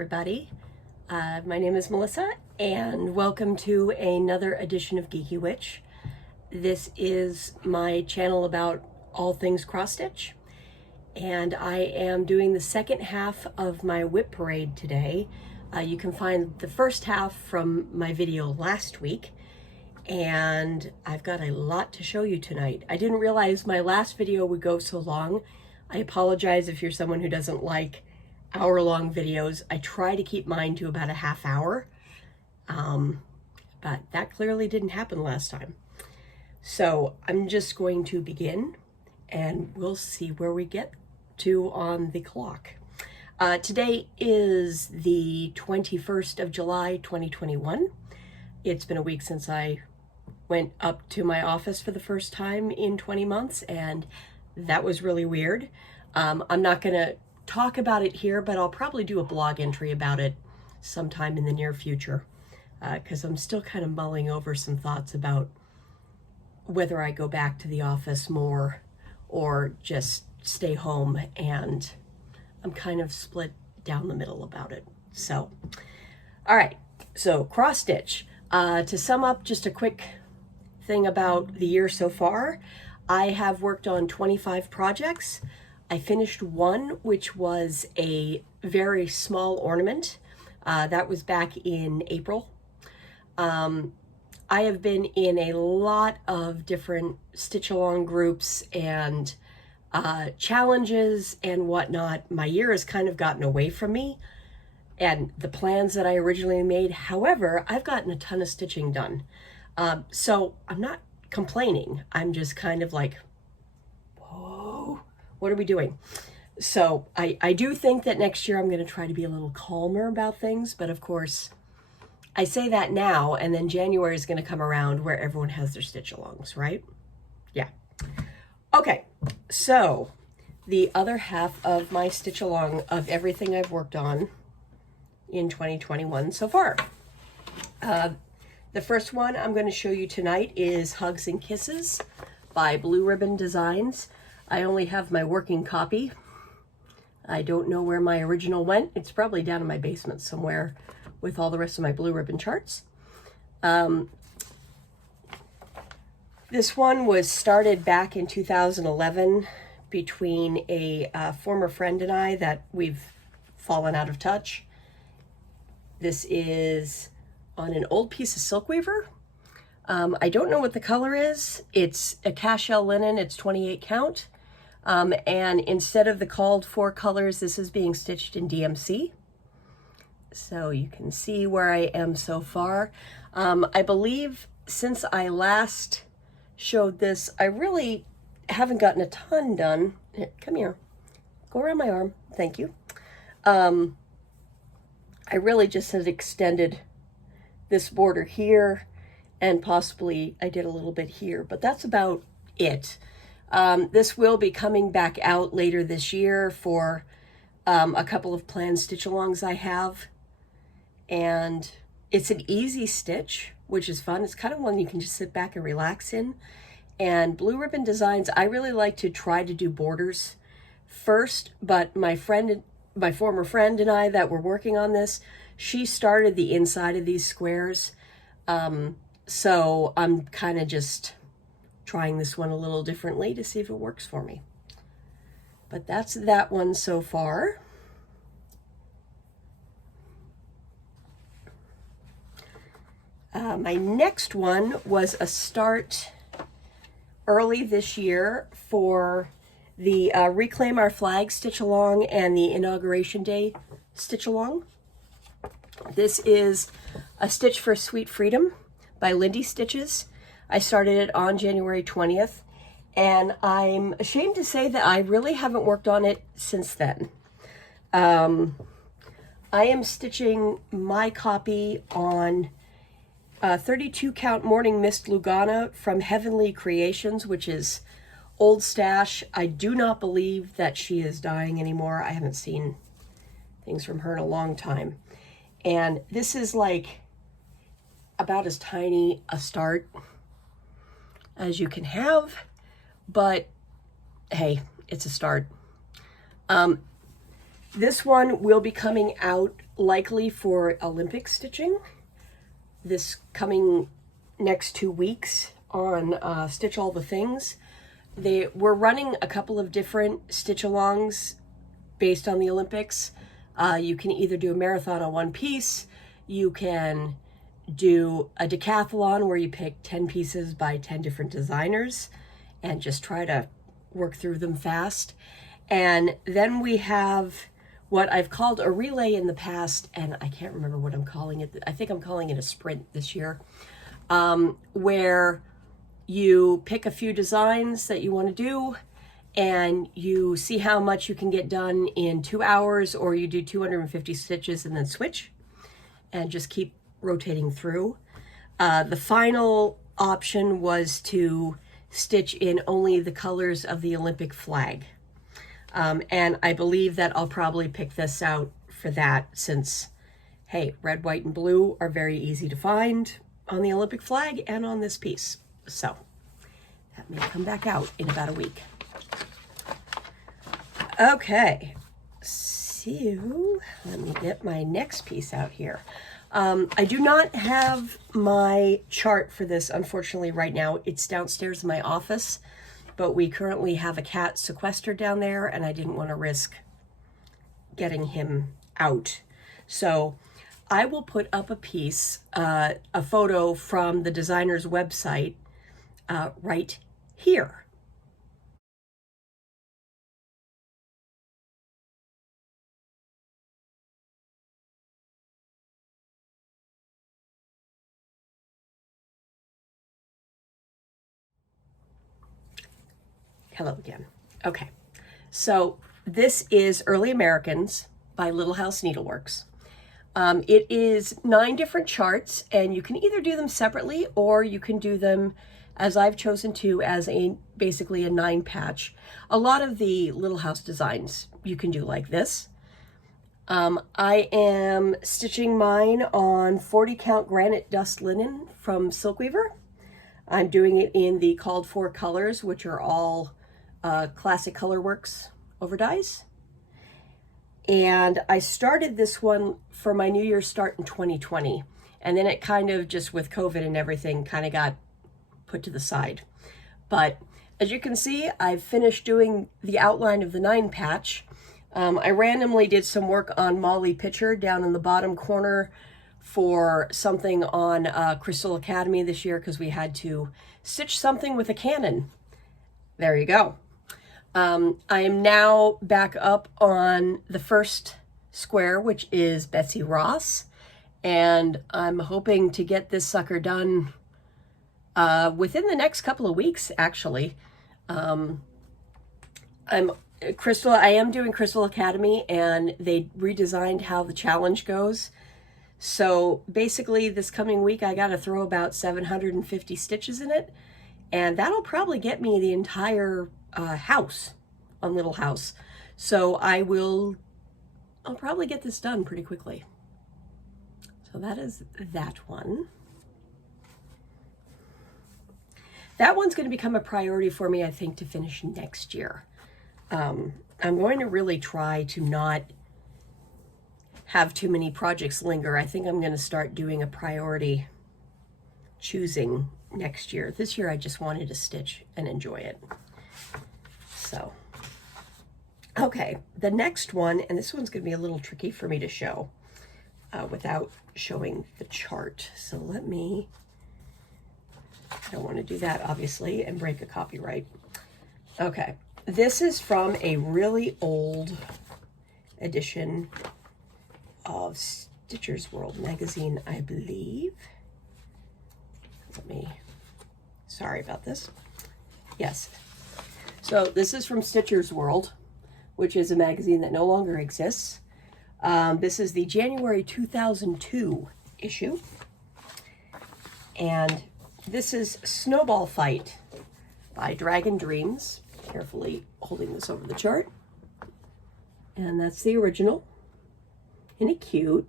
everybody. My name is Melissa, and welcome to another edition of Geeky Witch. This is my channel about all things cross-stitch, and I am doing the second half of my WIP parade today. You can find the first half from my video last week, and I've got a lot to show you tonight. I didn't realize my last video would go so long. I apologize if you're someone who doesn't like hour-long videos. I try to keep mine to about a half hour, but that clearly didn't happen last time. So I'm just going to begin, and we'll see where we get to on the clock. Today is the 21st of July, 2021. It's been a week since I went up to my office for the first time in 20 months, and that was really weird. I'm not going to talk about it here, but I'll probably do a blog entry about it sometime in the near future, because I'm still kind of mulling over some thoughts about whether I go back to the office more or just stay home, and I'm kind of split down the middle about it. So, all right, so cross stitch. To sum up, just a quick thing about the year so far. I have worked on 25 projects. I finished one, which was a very small ornament. That was back in April. I have been in a lot of different stitch-along groups and challenges and whatnot. My year has kind of gotten away from me and the plans that I originally made. However, I've gotten a ton of stitching done. So I'm not complaining. I'm just kind of like, whoa, what are we doing? So I do think that next year I'm going to try to be a little calmer about things, but of course I say that now, and then January is going to come around where everyone has their stitch-alongs, right? Yeah. Okay, so the other half of my stitch-along of everything I've worked on in 2021 so far. The first one I'm going to show you tonight is Hugs and Kisses by Blue Ribbon Designs. I only have my working copy. I don't know where my original went. It's probably down in my basement somewhere with all the rest of my Blue Ribbon charts. This one was started back in 2011 between a former friend and I that we've fallen out of touch. This is on an old piece of silk weaver. I don't know what the color is. It's a cashel linen. It's 28 count. And instead of the called for colors, this is being stitched in DMC. So you can see where I am so far. I believe since I last showed this, I really haven't gotten a ton done. Here, come here. Go around my arm. Thank you. I really just had extended this border here, and possibly I did a little bit here, but that's about it. This will be coming back out later this year for a couple of planned stitch-alongs I have, and it's an easy stitch, which is fun. It's kind of one you can just sit back and relax in. And Blue Ribbon Designs, I really like to try to do borders first, but my former friend and I that were working on this, she started the inside of these squares. So I'm kind of just trying this one a little differently to see if it works for me. But that's that one so far. My next one was a start early this year for the Reclaim Our Flag stitch-along and the Inauguration Day stitch-along. This is a Stitch for Sweet Freedom by Lindy Stitches. I started it on January 20th, and I'm ashamed to say that I really haven't worked on it since then. I am stitching my copy on 32 count Morning Mist Lugana from Heavenly Creations, which is old stash. I do not believe that she is dying anymore. I haven't seen things from her in a long time. And this is like about as tiny a start as you can have, but hey, it's a start. This one will be coming out likely for Olympic stitching this coming next 2 weeks on Stitch All the Things. We're running a couple of different stitch alongs based on the Olympics. You can either do a marathon on one piece, you can do a decathlon where you pick 10 pieces by 10 different designers and just try to work through them fast. And then we have what I've called a relay in the past, and I can't remember what I'm calling it. I think I'm calling it a sprint this year, where you pick a few designs that you want to do and you see how much you can get done in 2 hours, or you do 250 stitches and then switch and just keep rotating through. The final option was to stitch in only the colors of the Olympic flag. And I believe that I'll probably pick this out for that, since, hey, red, white, and blue are very easy to find on the Olympic flag and on this piece. So that may come back out in about a week. Okay, so let me get my next piece out here. I do not have my chart for this, unfortunately, right now. It's downstairs in my office, but we currently have a cat sequestered down there, and I didn't want to risk getting him out. So I will put up a piece, a photo from the designer's website right here. Hello again. Okay, so this is Early Americans by Little House Needleworks. It is 9 different charts, and you can either do them separately or you can do them, as I've chosen to, as basically a 9 patch. A lot of the Little House designs you can do like this. I am stitching mine on 40 count granite dust linen from Silkweaver. I'm doing it in the called for colors, which are all classic Colorworks over dies. And I started this one for my New Year's start in 2020. And then it kind of, just with COVID and everything, kind of got put to the side. But as you can see, I've finished doing the outline of the 9 patch. I randomly did some work on Molly Pitcher down in the bottom corner for something on Crystal Academy this year, because we had to stitch something with a cannon. There you go. I am now back up on the first square, which is Betsy Ross, and I'm hoping to get this sucker done within the next couple of weeks, actually. I am doing Crystal Academy, and they redesigned how the challenge goes. So basically this coming week, I got to throw about 750 stitches in it, and that'll probably get me the entire house on Little House. So I'll probably get this done pretty quickly. So that is that one. That one's going to become a priority for me, I think, to finish next year. I'm going to really try to not have too many projects linger. I think I'm going to start doing a priority choosing next year. This year I just wanted to stitch and enjoy it. So, okay, the next one, and this one's going to be a little tricky for me to show without showing the chart. So I don't want to do that, obviously, and break a copyright. Okay, this is from a really old edition of Stitcher's World magazine, I believe. Sorry about this. Yes. So this is from Stitcher's World, which is a magazine that no longer exists. This is the January 2002 issue. And this is Snowball Fight by Dragon Dreams. Carefully holding this over the chart. And that's the original. Isn't it cute?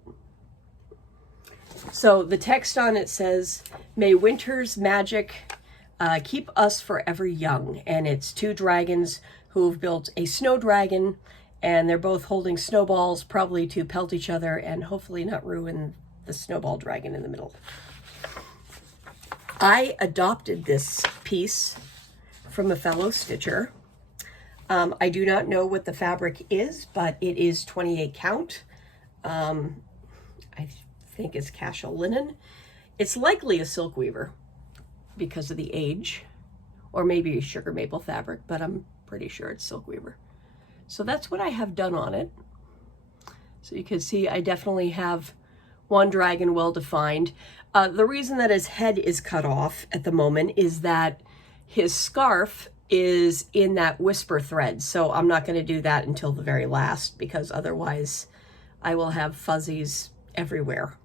So the text on it says, "May winter's magic keep us forever young." And it's 2 dragons who've built a snow dragon, And they're both holding snowballs, probably to pelt each other and hopefully not ruin the snowball dragon in the middle. I adopted this piece from a fellow stitcher. I do not know what the fabric is, but it is 28 count. I think it's casual linen. It's likely a silk weaver because of the age, or maybe sugar maple fabric, but I'm pretty sure it's silk weaver. So that's what I have done on it. So you can see I definitely have one dragon well defined. The reason that his head is cut off at the moment is that his scarf is in that whisper thread. So I'm not going to do that until the very last, because otherwise I will have fuzzies everywhere.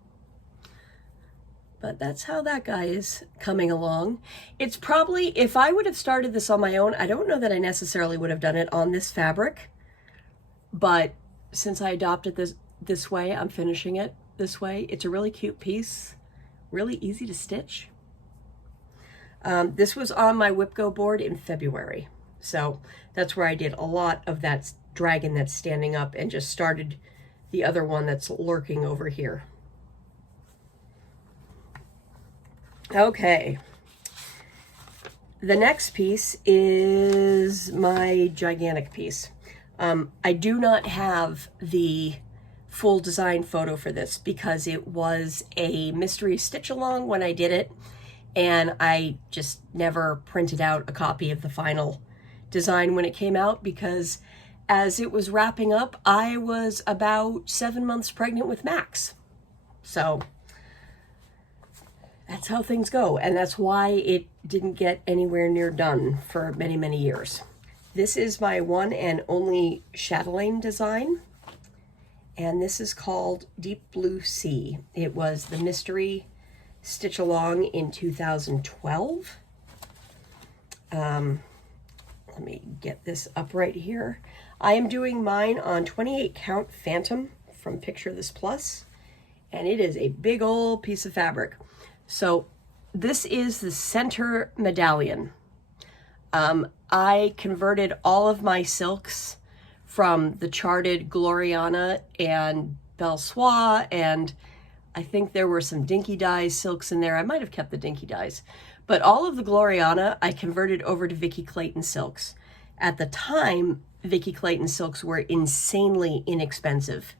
But that's how that guy is coming along. It's probably, if I would have started this on my own, I don't know that I necessarily would have done it on this fabric. But since I adopted this way, I'm finishing it this way. It's a really cute piece, really easy to stitch. This was on my WIP Go board in February. So that's where I did a lot of that dragon that's standing up and just started the other one that's lurking over here. Okay. The next piece is my gigantic piece. I do not have the full design photo for this because it was a mystery stitch along when I did it, and I just never printed out a copy of the final design when it came out, because as it was wrapping up, I was about 7 months pregnant with Max. So that's how things go, and that's why it didn't get anywhere near done for many, many years. This is my one and only chatelaine design, and this is called Deep Blue Sea. It was the mystery stitch along in 2012. Let me get this up right here. I am doing mine on 28 count Phantom from Picture This Plus, and it is a big old piece of fabric. So this is the center medallion. I converted all of my silks from the charted Gloriana and Belle Soie, and I think there were some Dinky Dyes silks in there. I might have kept the Dinky Dyes, but all of the Gloriana I converted over to Vicky Clayton silks. At the time, Vicky Clayton silks were insanely inexpensive,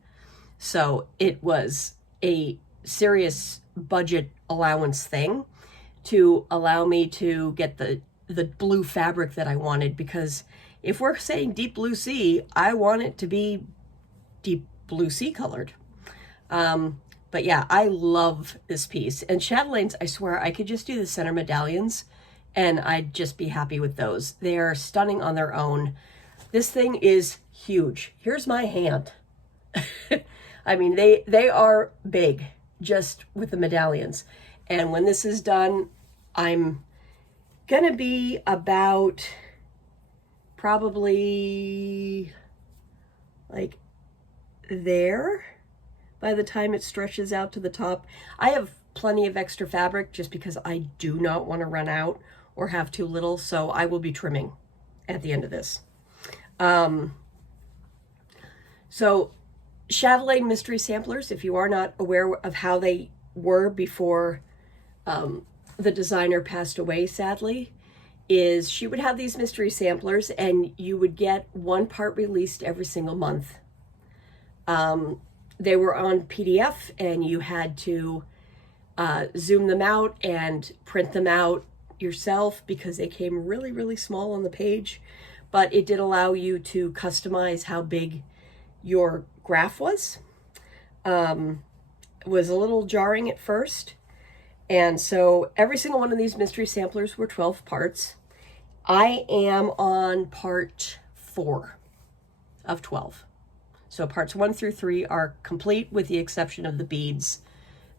so it was a serious budget allowance thing to allow me to get the blue fabric that I wanted, because if we're saying deep blue sea, I want it to be deep blue sea colored. But yeah, I love this piece. And chatelaines, I swear, I could just do the center medallions and I'd just be happy with those. They are stunning on their own. This thing is huge. Here's my hand. I mean, they are big just with the medallions. And when this is done, I'm gonna be about probably like there by the time it stretches out to the top. I have plenty of extra fabric just because I do not want to run out or have too little, so I will be trimming at the end of this. So chatelaine mystery samplers, if you are not aware of how they were before the designer passed away, sadly, is she would have these mystery samplers and you would get one part released every single month. They were on PDF and you had to zoom them out and print them out yourself because they came really, really small on the page. But it did allow you to customize how big your graph was. It was a little jarring at first. And so every single one of these mystery samplers were 12 parts. I am on part 4 of 12. So parts 1 through 3 are complete with the exception of the beads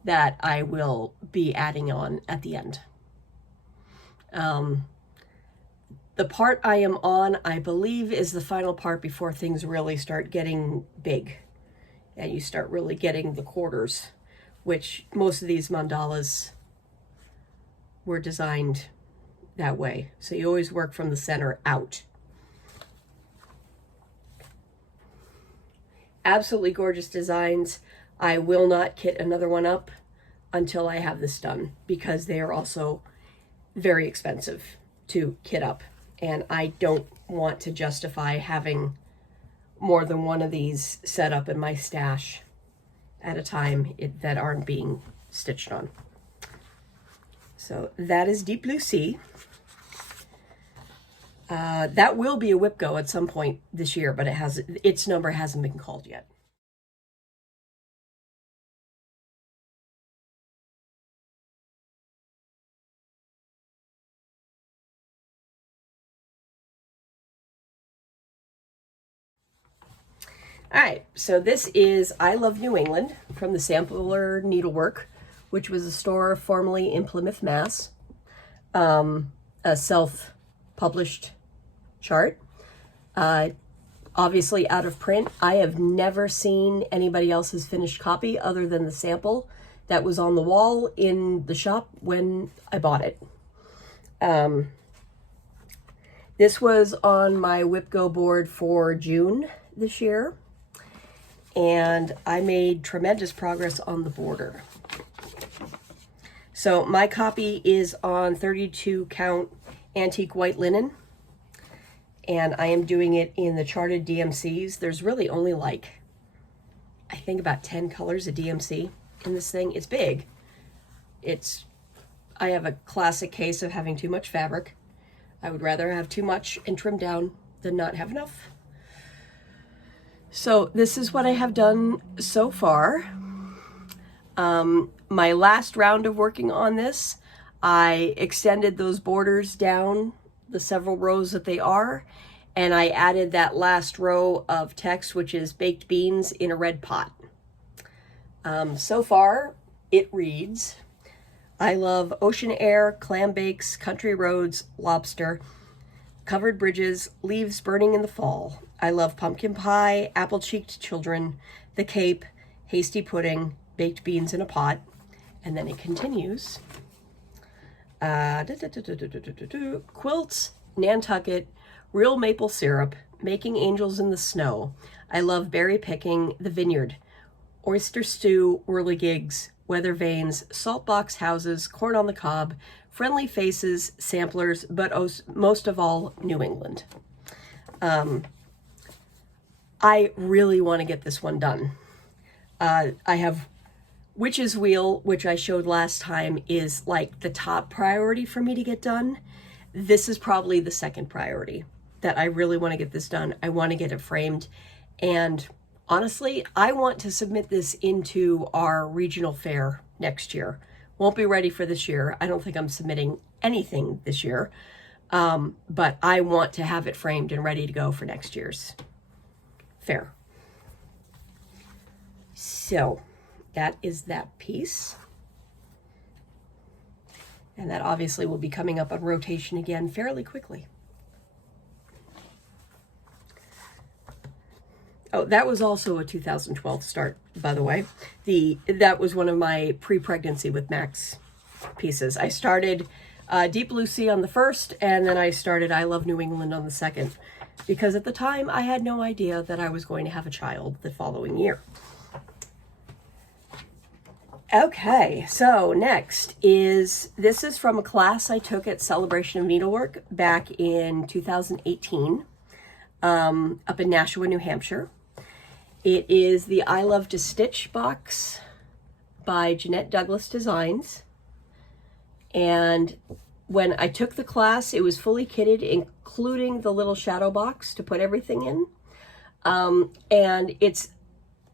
that I will be adding on at the end. The part I am on, I believe, is the final part before things really start getting big and you start really getting the quarters, which most of these mandalas were designed that way. So you always work from the center out. absolutely gorgeous designs. I will not kit another one up until I have this done, because they are also very expensive to kit up, and I don't want to justify having more than one of these set up in my stash at a time that aren't being stitched on. So that is Deep Blue Sea. That will be a WIP go at some point this year, but its number hasn't been called yet. All right, so this is I Love New England from the Sampler Needlework, which was a store formerly in Plymouth, Mass. A self-published chart. Obviously out of print. I have never seen anybody else's finished copy other than the sample that was on the wall in the shop when I bought it. This was on my WIP Go board for June this year, and I made tremendous progress on the border. So my copy is on 32 count antique white linen, and I am doing it in the charted DMCs. There's really only like, I think about 10 colors of DMC in this thing. It's big. I have a classic case of having too much fabric. I would rather have too much and trim down than not have enough. So this is what I have done so far. My last round of working on this, I extended those borders down the several rows that they are, and I added that last row of text, which is baked beans in a red pot. So far, it reads, I love ocean air, clam bakes, country roads, lobster, covered bridges, leaves burning in the fall. I love pumpkin pie, apple-cheeked children, the Cape, hasty pudding, baked beans in a pot. And then it continues. Quilts, Nantucket, real maple syrup, making angels in the snow. I love berry picking, the vineyard, oyster stew, whirligigs, weather vanes, salt box houses, corn on the cob, friendly faces, samplers, but most of all, New England. I really want to get this one done. I have Witch's Wheel, which I showed last time, is like the top priority for me to get done. This is probably the second priority, that I really want to get this done. I want to get it framed. And honestly, I want to submit this into our regional fair next year. Won't be ready for this year. I don't think I'm submitting anything this year. But I want to have it framed and ready to go for next year's fair. So that is that piece. And that obviously will be coming up on rotation again fairly quickly. Oh, that was also a 2012 start, by the way. That was one of my pre-pregnancy with Max pieces. I started Deep Blue Sea on the first, and then I started I Love New England on the second, because at the time I had no idea that I was going to have a child the following year. Okay, so next this is from a class I took at Celebration of Needlework back in 2018, up in Nashua, New Hampshire. It is the I Love to Stitch box by Jeanette Douglas Designs. And when I took the class, it was fully kitted, including the little shadow box to put everything in. And it's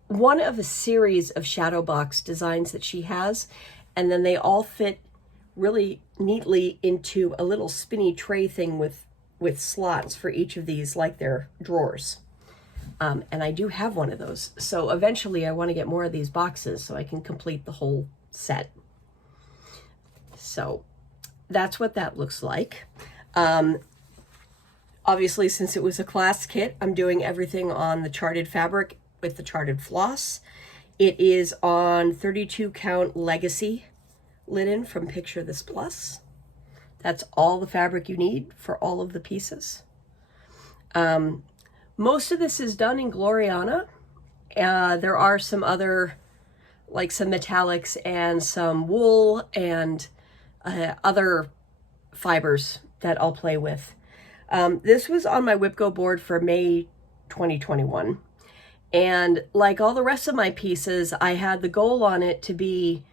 one of a series of shadow box designs that she has, and then they all fit really neatly into a little spinny tray thing with slots for each of these, like they're drawers. And I do have one of those, so eventually I want to get more of these boxes so I can complete the whole set. So that's what that looks like. Obviously, since it was a class kit, I'm doing everything on the charted fabric with the charted floss. It is on 32 count legacy linen from Picture This Plus. That's all the fabric you need for all of the pieces. Most of this is done in Gloriana, There are some other, like some metallics and some wool and other fibers that I'll play with. This was on my WIP Go board for May 2021. And like all the rest of my pieces, I had the goal on it to be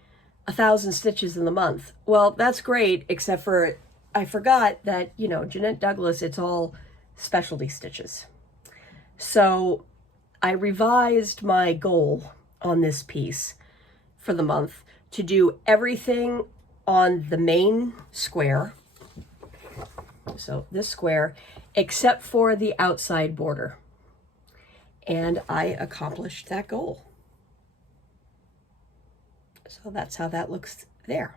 1,000 stitches in the month. Well, that's great, except for I forgot that, you know, Jeanette Douglas, it's all specialty stitches. So I revised my goal on this piece for the month to do everything on the main square, so this square, except for the outside border. And I accomplished that goal. So that's how that looks there.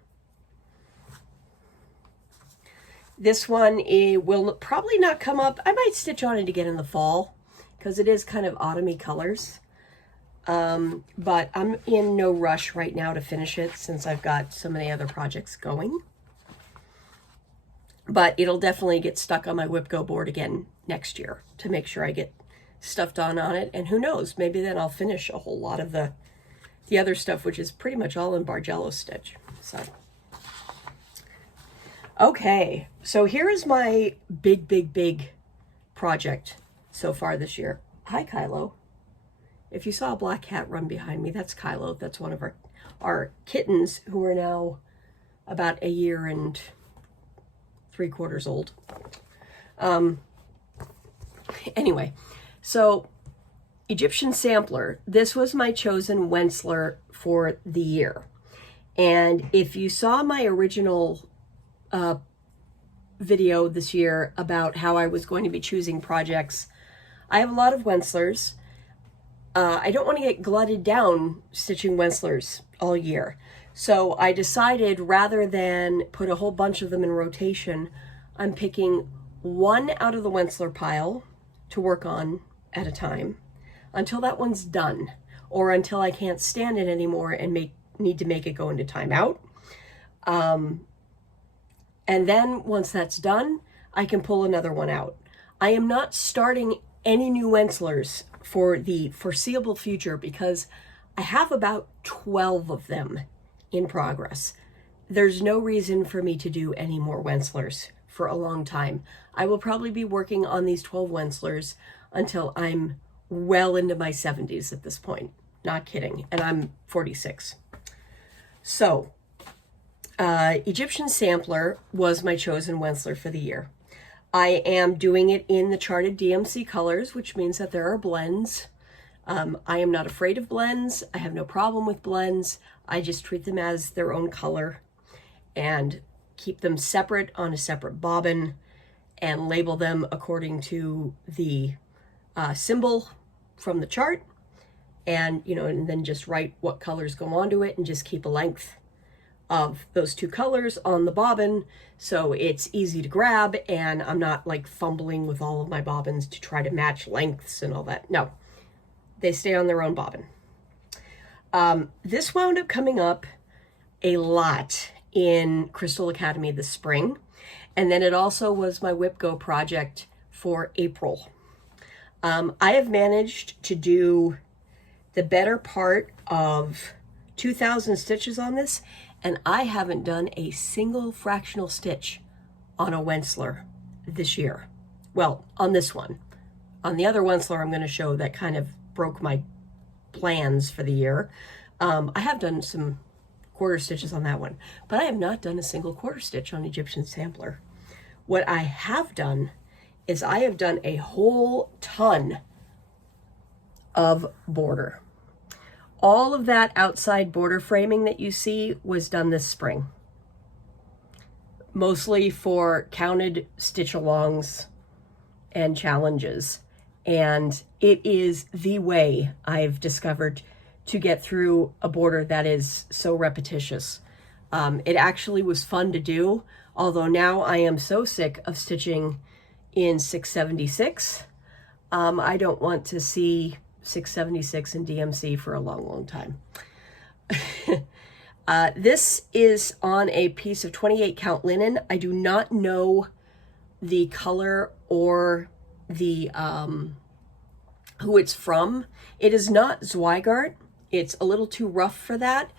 This one will probably not come up. I might stitch on it again in the fall because it is kind of autumny colors. But I'm in no rush right now to finish it since I've got so many other projects going. But it'll definitely get stuck on my WIP Go board again next year to make sure I get stuff done on it. And who knows, maybe then I'll finish a whole lot of the other stuff, which is pretty much all in Bargello stitch. So, okay, so here is my big project so far this year. Hi, Kylo. If you saw a black cat run behind me, that's Kylo. That's one of our kittens who are now about 1 year and 3/4 old. Anyway, so Egyptian Sampler, this was my chosen Wentzler for the year. And if you saw my original video this year about how I was going to be choosing projects, I have a lot of Wentzlers. I don't want to get glutted down stitching Wentzlers all year. So I decided rather than put a whole bunch of them in rotation, I'm picking one out of the Wentzler pile to work on at a time until that one's done, or until I can't stand it anymore and need to make it go into timeout. And then once that's done, I can pull another one out. I am not starting any new Wentzlers for the foreseeable future because I have about 12 of them in progress. There's no reason for me to do any more Wentzlers for a long time. I will probably be working on these 12 Wentzlers until I'm well into my 70s at this point. Not kidding. And I'm 46. So, Egyptian Sampler was my chosen Wentzler for the year. I am doing it in the charted DMC colors, which means that there are blends. I am not afraid of blends. I have no problem with blends. I just treat them as their own color and keep them separate on a separate bobbin and label them according to the symbol from the chart. And, you know, and then just write what colors go onto it and just keep a length of those two colors on the bobbin so it's easy to grab and I'm not like fumbling with all of my bobbins to try to match lengths and all that. No, they stay on their own bobbin. This wound up coming up a lot in Crystal Academy this spring, and then it also was my WIP Go project for April. I have managed to do the better part of 2,000 stitches on this, and I haven't done a single fractional stitch on a Wentzler this year. Well, on this one. On the other Wentzler I'm going to show that kind of broke my plans for the year. I have done some quarter stitches on that one, but I have not done a single quarter stitch on Egyptian Sampler. What I have done is I have done a whole ton of border. All of that outside border framing that you see was done this spring, mostly for counted stitch alongs and challenges. And it is the way I've discovered to get through a border that is so repetitious. It actually was fun to do, although now I am so sick of stitching in 676. I don't want to see 676 in DMC for a long time. This is on a piece of 28 count linen. I do not know the color or the who it's from. It is not Zweigart. It's a little too rough for that,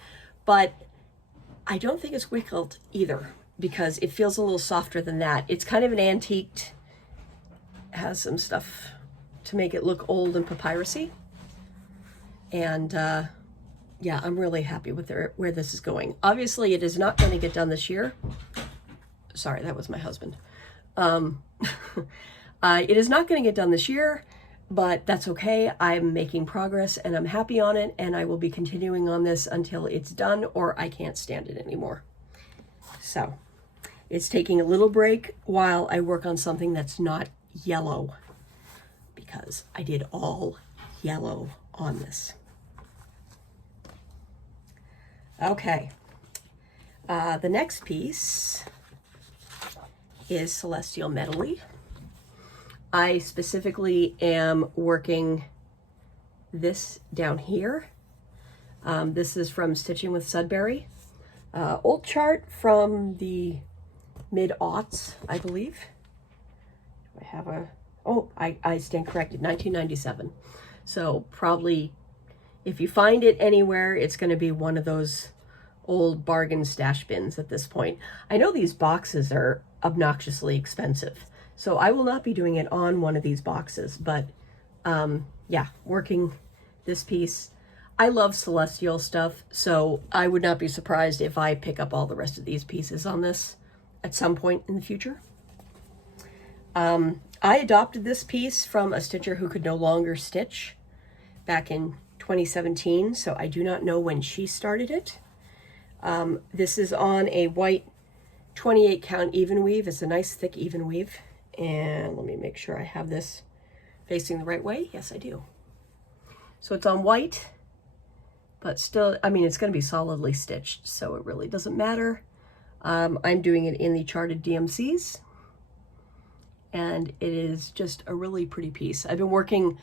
but I don't think it's wickled either because it feels a little softer than that. It's kind of an antiqued, has some stuff to make it look old and papyrusy. And yeah, I'm really happy with where this is going. Obviously, it is not going to get done this year. Sorry, that was my husband. It is not going to get done this year, but that's okay. I'm making progress and I'm happy on it, and I will be continuing on this until it's done or I can't stand it anymore. So it's taking a little break while I work on something that's not yellow, because I did all yellow on this. Okay, the next piece is Celestial Medley. I specifically am working this down here. This is from Stitching with Sudbury. Old chart from the mid-aughts, I believe. Do I have a, oh, I stand corrected, 1997. So probably, if you find it anywhere, it's going to be one of those old bargain stash bins at this point. I know these boxes are obnoxiously expensive, so I will not be doing it on one of these boxes, but yeah, working this piece. I love Celestial stuff, so I would not be surprised if I pick up all the rest of these pieces on this at some point in the future. I adopted this piece from a stitcher who could no longer stitch back in 2017, so I do not know when she started it. This is on a white 28 count even weave. It's a nice thick even weave. And let me make sure I have this facing the right way. Yes, I do. So it's on white, but still, I mean, it's going to be solidly stitched, so it really doesn't matter. I'm doing it in the charted DMCs, and it is just a really pretty piece. I've been working,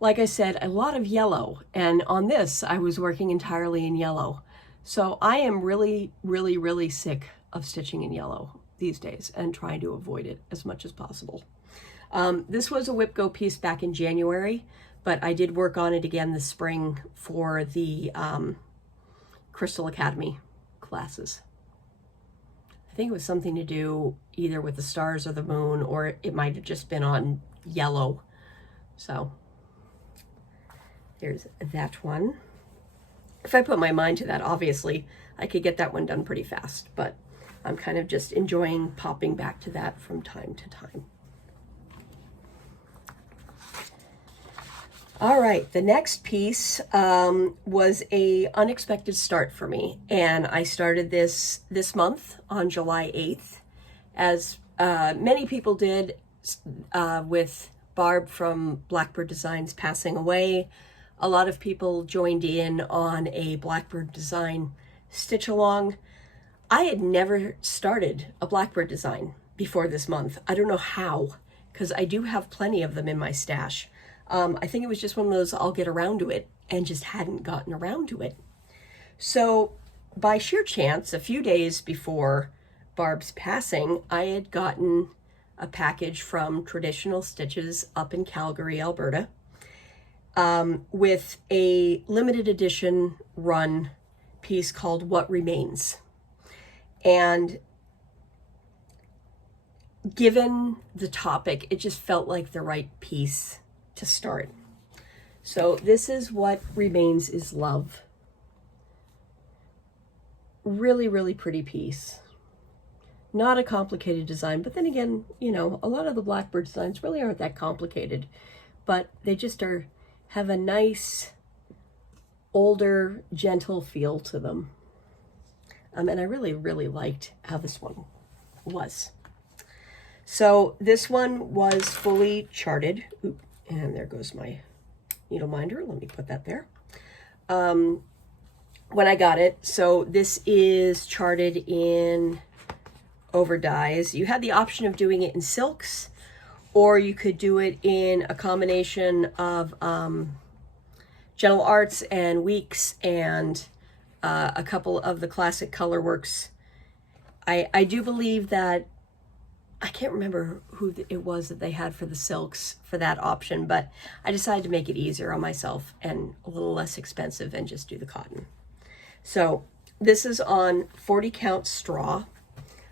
like I said, a lot of yellow, and on this, I was working entirely in yellow. So I am really, really, really sick of stitching in yellow these days and trying to avoid it as much as possible. This was a WIP Go piece back in January, but I did work on it again this spring for the Crystal Academy classes. I think it was something to do either with the stars or the moon, or it might have just been on yellow. So there's that one. If I put my mind to that, obviously, I could get that one done pretty fast, but I'm kind of just enjoying popping back to that from time to time. All right, the next piece was a unexpected start for me, and I started this month on July 8th, as many people did with Barb from Blackbird Designs passing away. A lot of people joined in on a Blackbird design stitch along. I had never started a Blackbird design before this month. I don't know how, because I do have plenty of them in my stash. I think it was just one of those I'll get around to it, and just hadn't gotten around to it. So by sheer chance, a few days before Barb's passing, I had gotten a package from Traditional Stitches up in Calgary, Alberta, with a limited edition run piece called What Remains. And given the topic, it just felt like the right piece to start. So this is What Remains is Love. Really, really pretty piece. Not a complicated design, but then again, you know, a lot of the Blackbird designs really aren't that complicated, but they just have a nice, older, gentle feel to them. And I really, really liked how this one was. So this one was fully charted. Oop, and there goes my needle minder. Let me put that there. When I got it, so this is charted in over dyes. You had the option of doing it in silks, or you could do it in a combination of Gentle Arts and Weeks and a couple of the classic color works. I do believe that I can't remember who it was that they had for the silks for that option, but I decided to make it easier on myself and a little less expensive and just do the cotton. So this is on 40 count straw.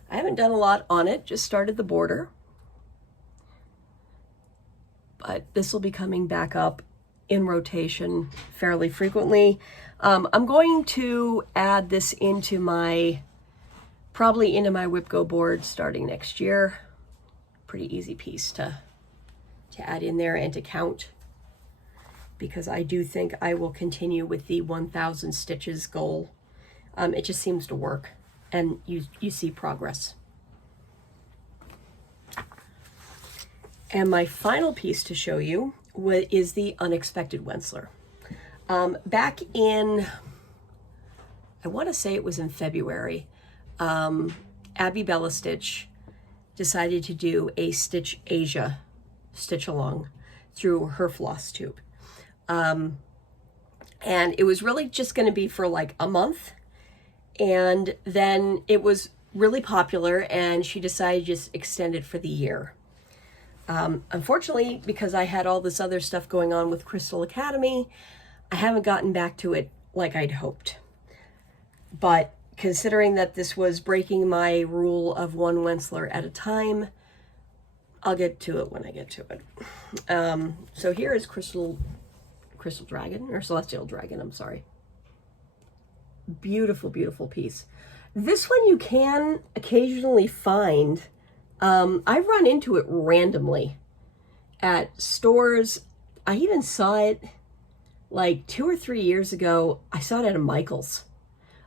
I haven't done a lot on it, just started the border. But this will be coming back up in rotation fairly frequently. I'm going to add this into probably into my WIP Go board starting next year. Pretty easy piece to add in there and to count, because I do think I will continue with the 1,000 stitches goal. It just seems to work, and you see progress. And my final piece to show you is the Unexpected Wensler. Back in, I want to say it was in February, Abby Bella Stitch decided to do a Stitch Asia stitch along through her FlossTube. And it was really just going to be for like a month. And then it was really popular and she decided to just extend it for the year. Unfortunately, because I had all this other stuff going on with Crystal Academy, I haven't gotten back to it like I'd hoped. But considering that this was breaking my rule of one Wensler at a time, I'll get to it when I get to it. So here is Crystal Dragon, or Celestial Dragon, I'm sorry. Beautiful, beautiful piece. This one you can occasionally find. I've run into it randomly at stores. I even saw it like 2 or 3 years ago. I saw it at a Michael's.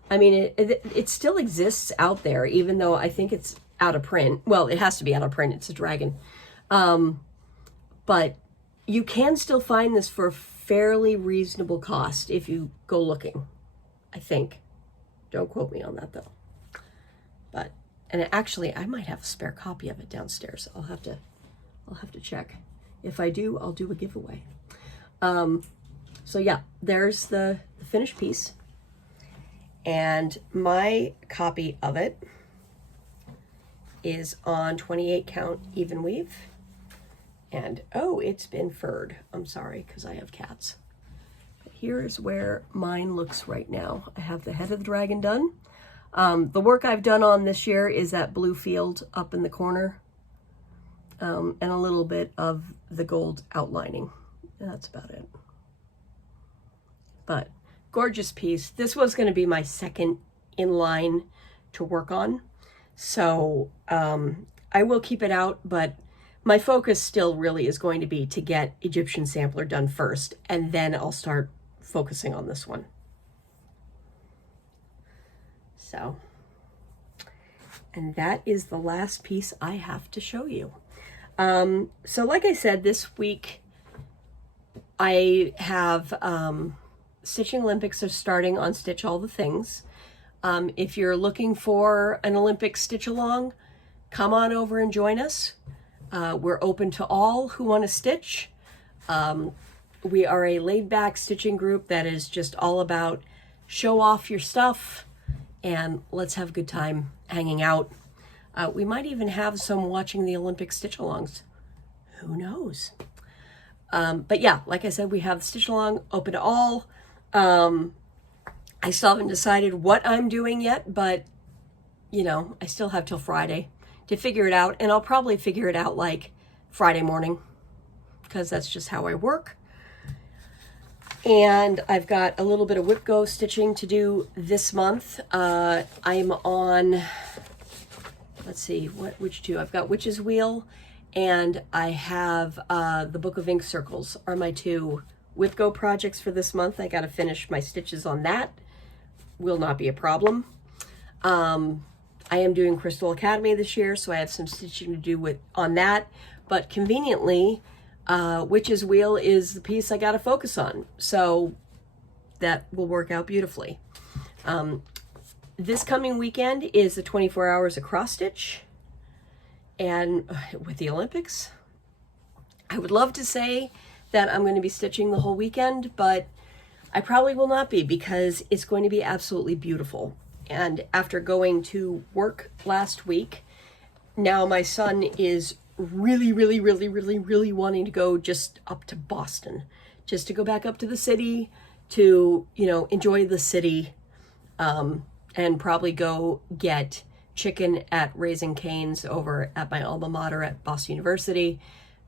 I mean, it still exists out there, even though I think it's out of print. Well, it has to be out of print. It's a dragon. But you can still find this for a fairly reasonable cost if you go looking, I think. Don't quote me on that, though. But, and actually, I might have a spare copy of it downstairs. I'll have to check. If I do, I'll do a giveaway. So yeah, there's the finished piece. And my copy of it is on 28 count even weave. And oh, it's been furred. I'm sorry, because I have cats. But here's where mine looks right now. I have the head of the dragon done. The work I've done on this year is that blue field up in the corner, and a little bit of the gold outlining. That's about it. But gorgeous piece. This was going to be my second in line to work on. So I will keep it out, but my focus still really is going to be to get Egyptian Sampler done first, and then I'll start focusing on this one. So, and that is the last piece I have to show you. So like I said, this week I have Stitching Olympics are starting on Stitch All the Things. If you're looking for an Olympic stitch along, come on over and join us. We're open to all who want to stitch. We are a laid-back stitching group that is just all about show off your stuff and let's have a good time hanging out. We might even have some watching the Olympic stitch-alongs. Who knows? But yeah, like I said, we have stitch along open to all. I still haven't decided what I'm doing yet, but you know, I still have till Friday to figure it out, and I'll probably figure it out like Friday morning, because that's just how I work. And I've got a little bit of WIP Go stitching to do this month. I'm on, let's see, which two? I've got Witch's Wheel, and I have the Book of Ink Circles are my two WIP Go projects for this month. I got to finish my stitches on that. Will not be a problem. I am doing Crystal Academy this year, so I have some stitching to do on that. But conveniently, Witch's Wheel is the piece I got to focus on, so that will work out beautifully. This coming weekend is the 24 hours of cross stitch, and with the Olympics, I would love to say that I'm going to be stitching the whole weekend, but I probably will not be, because it's going to be absolutely beautiful. And after going to work last week, Now my son is really wanting to go just up to Boston, just to go back up to the city to, enjoy the city, and probably go get chicken at Raising Cane's over at my alma mater at Boston University,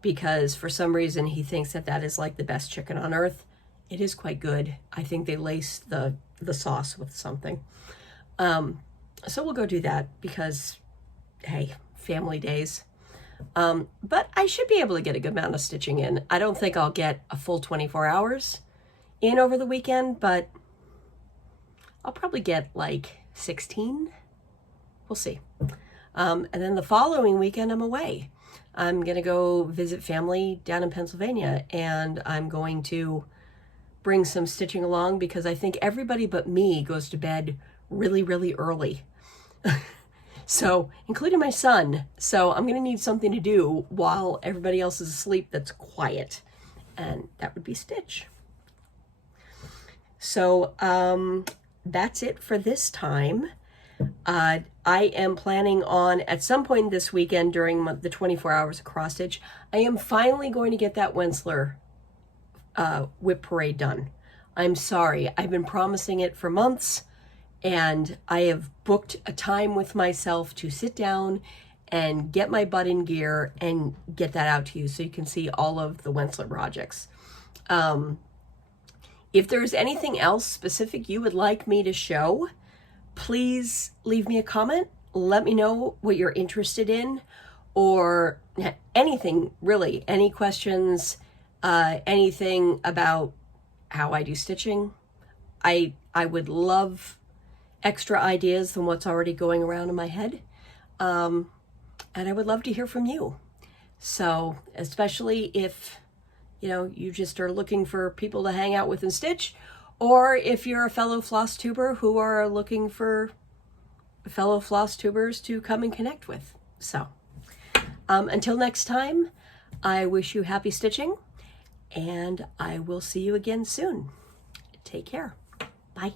because for some reason he thinks that is like the best chicken on earth. It is quite good. I think they lace the sauce with something. So we'll go do that because, hey, family days. But I should be able to get a good amount of stitching in. I don't think I'll get a full 24 hours in over the weekend, but I'll probably get like 16. We'll see. And then the following weekend I'm away. I'm going to go visit family down in Pennsylvania, and I'm going to bring some stitching along because I think everybody but me goes to bed really early. So, including my son. So I'm going to need something to do while everybody else is asleep that's quiet. And that would be stitch. So that's it for this time. I am planning on, at some point this weekend during the 24 hours of cross stitch, I am finally going to get that Wensler WIP parade done. I'm sorry, I've been promising it for months, and I have booked a time with myself to sit down and get my butt in gear and get that out to you so you can see all of the Wensler projects. If there's anything else specific you would like me to show, please leave me a comment. Let me know what you're interested in, or anything really, any questions, anything about how I do stitching. I would love extra ideas than what's already going around in my head. And I would love to hear from you. So, especially if, you just are looking for people to hang out with and stitch, or if you're a fellow FlossTuber who are looking for fellow FlossTubers to come and connect with. So, until next time, I wish you happy stitching, and I will see you again soon. Take care. Bye.